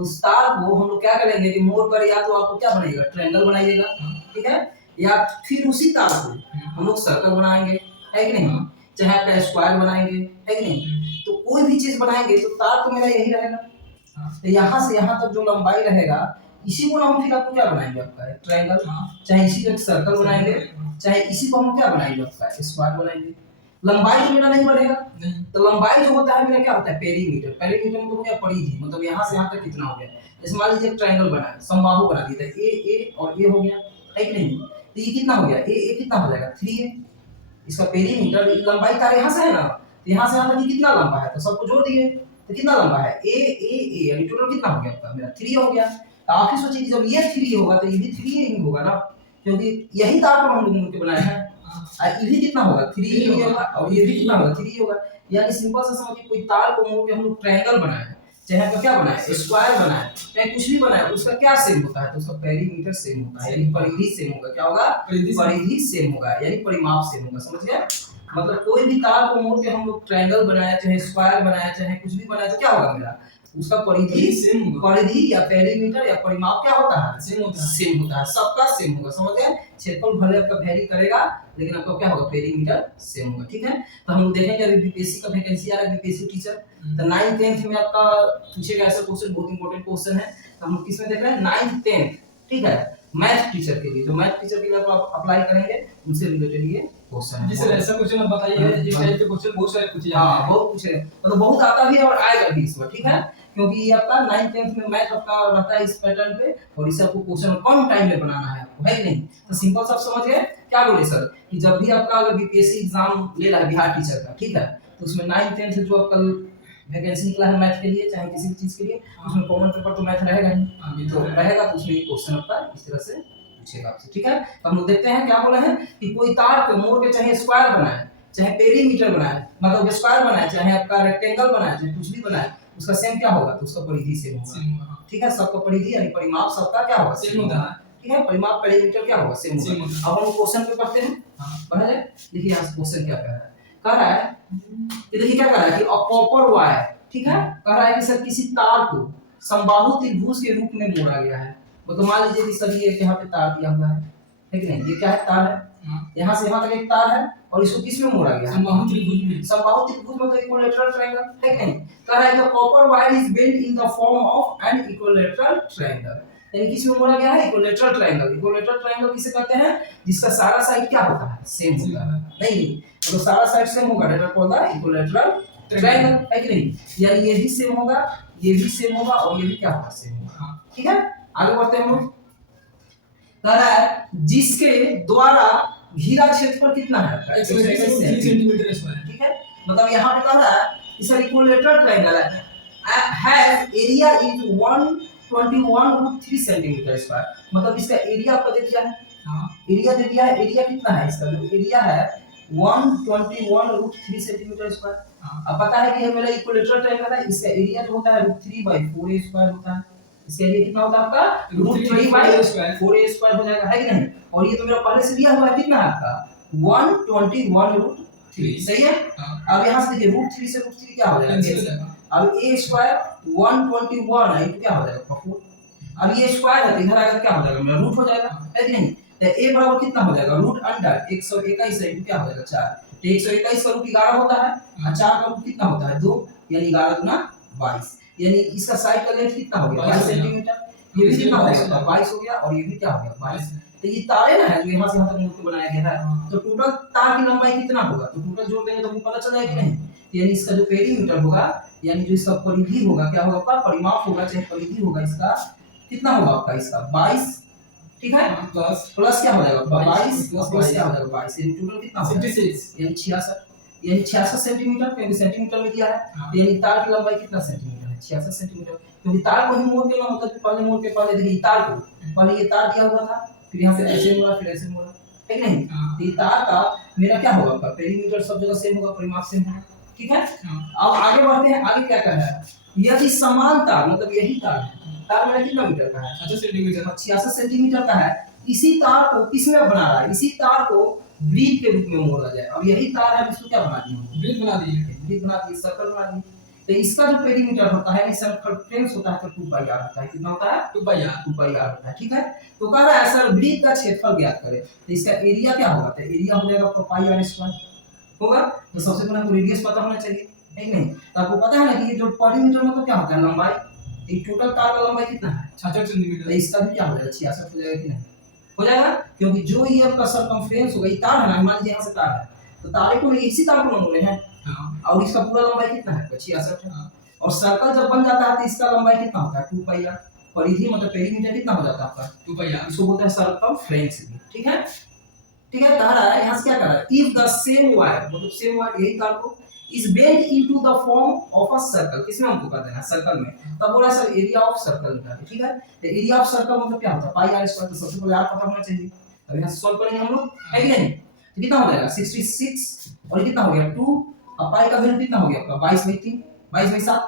तो उस तार को हम लोग क्या करेंगे कि मोड़ कर या तो आपको क्या बनेगा, ट्रायंगल बनाइएगा, ठीक है, या फिर उसी तार को हम लोग सर्कल बनाएंगे, है कि नहीं, चाहे आपका स्क्वायर बनाएंगे, है कि नहीं। तो कोई भी चीज बनाएंगे तो तार तो मेरा यही रहेगा, तो यहाँ से यहाँ तक जो लंबाई रहेगा इसी को ना हम फिर आपको क्या बनाएंगे, आपका ट्रायंगल, चाहे इसी को सर्कल बनाएंगे, चाहे इसी को हम क्या बनाएंगे, आपका स्क्वायर बनाएंगे। लंबाई तो मेरा नहीं बढ़ेगा, तो लंबाई जो होता है मेरा क्या होता है, पेरीमीटर। पेरीमीटर मतलब क्या, परिधि, मतलब यहाँ से यहाँ तक कितना हो गया। जैसे मान लीजिए ट्रायंगल बना है, समबाहु बना दिया था, ए और ए हो गया, है कि नहीं। तो ये कितना हो गया, ए कितना हो जाएगा 3a, इसका पेरीमीटर लंबाई तार यहाँ से है ना, तो यहाँ से यहाँ तक कितना लंबा है, तो सबको जोड़ दिए तो कितना लंबा है, ए यानी टोटल कितना हो गया आपका, मेरा 3 हो गया। तो आप ही सोचिए कि जब ये 3 होगा तो ये भी 3 ही होगा ना, क्योंकि यही तार को हम लोगों ने बनाया है। ये भी कितना होगा, 3 ही होगा, और ये भी कितना होगा, 3 होगा। यानी सिंपल सा समझिए, कोई तार को मोड़ के हम लोग ट्रायंगल बनाए हैं, चाहे आपका क्या बनाए, स्क्वायर बनाए, चाहे कुछ भी बनाए, उसका क्या सेम होता है, तो उसका पेरीमीटर सेम होता है, यानी परिधि सेम होगा। क्या होगा, परिधि सेम होगा, यानी परिमाप सेम होगा, समझ गए। मतलब कोई भी तार को मोड़ के हम लोग ट्रायंगल बनाया, चाहे स्क्वायर बनाया, चाहे कुछ भी बनाया, तो क्या होगा मेरा, उसका परिधि सेम होगा। परिधि या पेरीमीटर या परिमाप क्या होता है, सेम होता है, सबका सेम होगा, समझ गए। क्षेत्रफल भले आपका वेरी करेगा, लेकिन आपका क्या होगा, पेरीमीटर सेम होगा, ठीक है। तो हम लोग देखेंगे अभी बीपीएससी का वैकेंसी आ रहा है, बीपीएससी टीचर, तो 9th 10th में आपका पूछेगा ऐसा क्वेश्चन, बहुत इंपॉर्टेंट क्वेश्चन है। तो हम किस में देख रहे हैं, 9th 10th, ठीक है, मैथ टीचर के लिए। तो मैथ टीचर के लिए आप अप्लाई करेंगे, उनसे रिलेटेड ये क्वेश्चन है। जी सर, ऐसा क्वेश्चन आप बताइए, इस टाइप के क्वेश्चन बहुत सारे पूछे जाते हैं। बहुत पूछे, मतलब बहुत आता भी है और आएगा भी इस बार, ठीक है, क्योंकि ये आपका 9th 10th में मैथ आपका रहता है इस पैटर्न पे, और इसे आपको क्वेश्चन कम टाइम में बनाना है आपको, है कि नहीं। तो सिंपल सब समझ गए। क्या बोले सर, कि जब भी आपका अगर बीपीएससी एग्जाम ले रहा है बिहार टीचर का, ठीक है, तो उसमें 9th 10th जो आपका वैकेंसी निकला है मैथ के लिए, चाहे किसी भी चीज के लिए, उसमें कॉमन पेपर तो मैथ रहेगा ही, तो रहेगा, तो उसमें ये क्वेश्चन आपका इस तरह से पूछेगा आपसे, ठीक है। तो हम लोग देखते हैं क्या बोला है, कि कोई तार को मोड़ के चाहे स्क्वायर बनाए, चाहे पेरीमीटर बनाए, मतलब स्क्वायर बनाए, चाहे आपका रेक्टेंगल बनाए, चाहे कुछ भी बनाए, उसका सेम क्या होगा, तो उसका परिधि सेम होगा, ठीक है। सबका परिधि यानी परिमाप सबका क्या होगा, सेम होगा, ठीक है। परिमाप पेरीमीटर क्या होगा, सेम होगा। अब हम क्वेश्चन पे पढ़ते हैं, पढ़ा जाए। देखिए यहाँ क्वेश्चन क्या कह रहा है, ये देखिए क्या कह रहा है कि अ कॉपर वायर, ठीक है, कह रहा है कि सर किसी तार को समबाहु त्रिभुज के रूप में मोड़ा गया है। मतलब मान लीजिए कि सर ये यहाँ पे तार दिया हुआ है कि नहीं, ये क्या है, तार है, यहाँ से यहाँ तक एक तार है, और इसको किस में मोड़ा गया है, समबाहु त्रिभुज में। समबाहु त्रिभुज मतलब इक्विलैटरल ट्रायंगल, है कि नहीं। कह रहा है कि copper wire is bent in the form of an equilateral triangle, यानी किस में मोड़ा गया है, इक्विलैटरल ट्रायंगल। इक्विलैटरल ट्रायंगल किसे कहते हैं, जिसका सारा साइड क्या होता है, सेम होता है, नहीं, तो सारा साइड सेम होगा, that is called the equilateral triangle, है कि नहीं। यानी ये भी सेम होगा, ये भी सेम होगा, और ये भी क्या होगा, सेम होगा, ठीक है। आगे बढ़ते हैं हम लोग। कह रहा है जिसके द्वारा घिरा क्षेत्रफल कितना है, 131 सेंटीमीटर स्क्वायर, ठीक है। मतलब यहाँ पे कह रहा है कि sir equilateral triangle has area is 121√3 centimetre square, मतलब इसका एरिया आपको दे दिया है, एरिया दे दिया है। एरिया कितना है इसका, जो एरिया है 121√3 सेंटीमीटर स्क्वायर। अब पता है कि ये मेरा इक्विलैटरल ट्रायंगल है, इसका एरिया जो होता है √3/4a स्क्वायर होता है। इसके लिए कितना होता है आपका, √3/4a स्क्वायर हो जाएगा, है कि नहीं। और ये तो मेरा पहले से दिया हुआ है, कितना है आपका 121√3, सही है। अब यहाँ से देखिए √3 से √3 क्या हो जाएगा, अब a स्क्वायर 121 है, क्या हो जाएगा 4। अब ये स्क्वायर है, तो इधर आकर क्या हो जाएगा, मेरा रूट हो जाएगा, है कि नहीं। तो a बराबर कितना हो जाएगा, रूट अंडर 121 है, क्या हो जाएगा 4। तो 121 का रूट 11 होता है, और 4 का रूट कितना होता है 2, यानी 11 गुना 22, यानी इसका साइड का लेंथ कितना हो गया 22 सेंटीमीटर। ये भी कितना हो गया 22 हो गया, और ये भी क्या हो गया 22। तो ये तारे ना है जो यहाँ से यहाँ तक मोड़ के बनाया गया है, तो टोटल तार की लंबाई कितना होगा, तो टोटल जोड़ देंगे तो पता चल जाएगा कि नहीं। यानी इसका जो पेरीमीटर होगा, यानी जो इसका परिधि होगा, क्या होगा आपका परिमाप होगा, चाहे परिधि होगा, इसका कितना होगा आपका, इसका 22, ठीक है, प्लस क्या हो जाएगा 22 प्लस क्या हो जाएगा 22, यानी टोटल कितना होगा 66, यानी 66, यानी 66 सेंटीमीटर, क्योंकि सेंटीमीटर में दिया है। तो यानी तार की लंबाई कितना सेंटीमीटर है, 66 सेंटीमीटर, क्योंकि तार को ही मोड़ के मतलब पहले मोड़ के पहले देखिए तार को, पहले ये तार दिया हुआ था, फिर यहाँ से ऐसे मोड़ा, फिर ऐसे मोड़ा, है कि नहीं। तो ये तार का मेरा क्या होगा आपका पेरीमीटर सब जगह सेम होगा, परिमाप सेम होगा, ठीक है। अब आगे बढ़ते हैं, आगे क्या कह रहा है, यदि समान तार, मतलब यही तार है, तार मेरा कितना मीटर का है 66 सेंटीमीटर, 66 सेंटीमीटर का है, इसी तार को किसमें बना रहा है, इसी तार को वृत्त के रूप में मोड़ा जाए। अब यही तार है, इसको क्या बना दिए, वृत्त बना दिए, सर्कल बना दिए। तो इसका जो पेरीमीटर होता है सर्कमफ्रेंस होता है तो 2 पाई आर होता है। कितना होता है? 2 पाई आर। 2 पाई आर होता है। ठीक है, तो कह रहा है सर वृत्त का क्षेत्रफल ज्ञात करें, तो इसका एरिया क्या होगा? तो एरिया हो जाएगा आपका पाई आर स्क्वायर होगा। तो सबसे पहले हमको रेडियस पता होना चाहिए, है कि नहीं? तो आपको पता है ना कि ये जो पेरीमीटर मतलब क्या होता है? लंबाई। तो टोटल तार का लंबाई कितना है? 66 तो सेंटीमीटर। इसका भी क्या हो जाएगा? 66 हो जाएगा कि नहीं? हो जाएगा, क्योंकि जो ये आपका सर्कमफ्रेंस होगा, ये तार है ना, मान लीजिए यहाँ से तार है, तो तारे को इसी तार को मोड़े हैं, हाँ। और इसका पूरा लंबाई कितना है? 66 है। और सर्कल जब बन जाता है तो इसका लंबाई कितना होता है? 2 पाई आर। परिधि मतलब पेरीमीटर कितना हो जाता है आपका? 2 पाई आर। इसको बोलते हैं सर्कमफ्रेंस भी। ठीक है, ठीक है, कह रहा है यहाँ से क्या कर रहा है? इफ द सेम वायर, मतलब सेम वायर यही तार को is bent into the form of a circle, किसमें हमको कर देना है? सर्कल में। तब बोला सर एरिया ऑफ सर्कल निकालिए। ठीक है, तो एरिया ऑफ सर्कल मतलब क्या होता है? पाई आर स्क्वायर। तो सबसे पहले आर पता होना चाहिए, तब यहाँ से सॉल्व करेंगे हम लोग, है कि नहीं? तो कितना हो जाएगा? 66 और ये कितना हो गया? 2। अब पाई का वैल्यू कितना हो गया आपका? 22/3, 22/7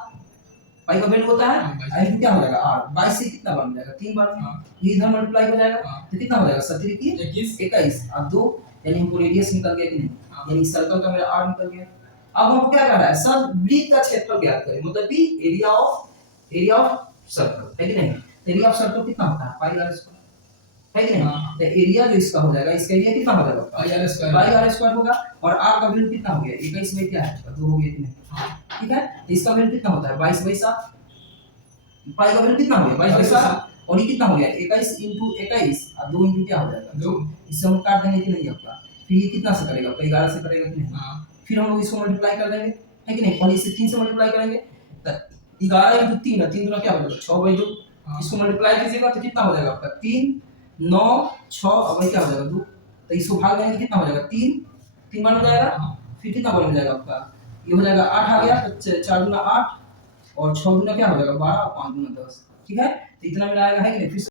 पाई का वैल्यू होता है। आई क्या हो जाएगा? आर 22 से कितना बन जाएगा? 3 बार ये इधर मल्टीप्लाई हो जाएगा, तो कितना हो जाएगा? 17 की 21 और 2, यानी हमको रेडियस निकल गया कि नहीं? यानी सर्कल का मेरा आर निकल गया। अब हमको क्या करना है? सर वृत्त का क्षेत्रफल ज्ञात करें, मतलब कि एरिया ऑफ सर्कल, है कि नहीं? एरिया ऑफ सर्कल कितना होता है? पाई आर स्क्वायर, है कि नहीं? तो एरिया जो इसका हो जाएगा, इसका एरिया कितना हो जाएगा? पाई आर स्क्वायर होगा। और आर का वैल्यू कितना हो गया? 21 में क्या है? 2 हो गया कि नहीं? ठीक है, तो इसका वैल्यू कितना होता है? 22/7। पाई का वैल्यू कितना हो गया? 22/7 और ये कितना हो गया? 21 * 21 और 2 * क्या हो जाएगा? 2। इससे हम काट देंगे कि नहीं आपका? फिर ये कितना से करेगा? 11 से करेगा कि नहीं? फिर हम लोग इसको मल्टीप्लाई कर देंगे, है कि नहीं? पहले इसे 3 से मल्टीप्लाई करेंगे, तो 11 * 3 है, 3 दूना क्या हो जाएगा? 6/2। इसको मल्टीप्लाई कीजिएगा तो कितना हो जाएगा आपका? 3 9 6 और क्या हो जाएगा? 2। तो इसको भाग देंगे कितना हो जाएगा? 3 बन जाएगा। फिर कितना बन जाएगा आपका? ये हो जाएगा 8 आ गया, तो 4 दूना 8 और 6 दूना क्या हो जाएगा? 12 और 5 दूना 10। ठीक है, तो इतना मेरा आएगा, है कि नहीं? फिर